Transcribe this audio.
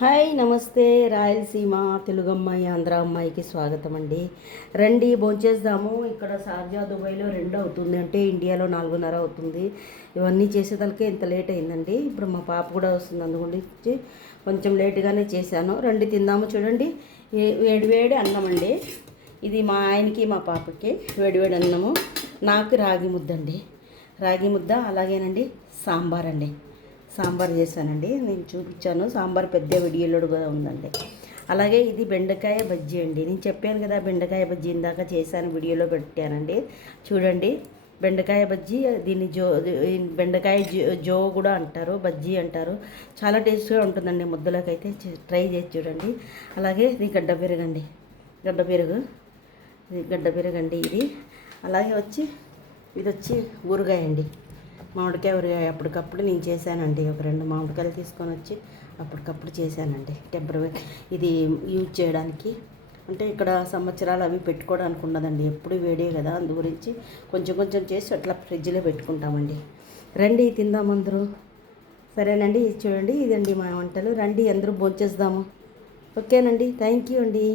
Hi నమస్తే రాయలసీమ తెలుగు అమ్మాయి ఆంధ్ర అమ్మాయికి స్వాగతం అండి. రండి భోంచేద్దాము. ఇక్కడ షార్జా దుబాయ్లో 2 అవుతుంది, అంటే ఇండియాలో 4:30 అవుతుంది. ఇవన్నీ చేసేదానికే ఇంత లేట్ అయిందండి. ఇప్పుడు మా పాప కూడా వస్తుంది, అందుగురించి కొంచెం లేటుగానే చేశాను. రండి తిందాము. చూడండి, వేడివేడి అన్నం అండి. ఇది మా ఆయనకి మా పాపకి వేడివేడి అన్నము. నాకు రాగి ముద్ద అండి, రాగి ముద్ద. అలాగేనండి సాంబార్ అండి, సాంబార్ చేశానండి. నేను చూపించాను, సాంబార్ పెద్ద వీడియోలో కూడా ఉందండి. అలాగే ఇది బెండకాయ బజ్జీ అండి. నేను చెప్పాను కదా, బెండకాయ బజ్జీ ఇందాక చేశాను, వీడియోలో పెట్టానండి. చూడండి, బెండకాయ బజ్జీ. దీన్ని బెండకాయ జో కూడా అంటారు, బజ్జీ అంటారు. చాలా టేస్ట్గా ఉంటుందండి. ముద్దలోకి అయితే ట్రై చేసి చూడండి. అలాగే ఇది గడ్డ పెరుగండి, గడ్డ పెరుగు, ఇది గడ్డ పెరుగండి ఇది. అలాగే ఇది వచ్చి ఊరగాయ అండి, మామిడికాయ ఊరగాయ. అప్పటికప్పుడు నేను చేశానండి. ఒక 2 మామిడికాయలు తీసుకొని వచ్చి అప్పటికప్పుడు చేశానండి. టెంపరీ ఇది యూజ్ చేయడానికి, అంటే ఇక్కడ సంవత్సరాలు అవి పెట్టుకోవడానికి ఉండదండి, ఎప్పుడు వేడే కదా, అందు గురించి కొంచెం కొంచెం చేసి అట్లా ఫ్రిడ్జ్లో పెట్టుకుంటామండి. రండి తిందాం అందరూ. సరేనండి, ఇది చూడండి, ఇదండి మా వంటలు. రండి అందరూ భోంచేద్దాము. ఓకేనండి, థ్యాంక్ యూ అండి.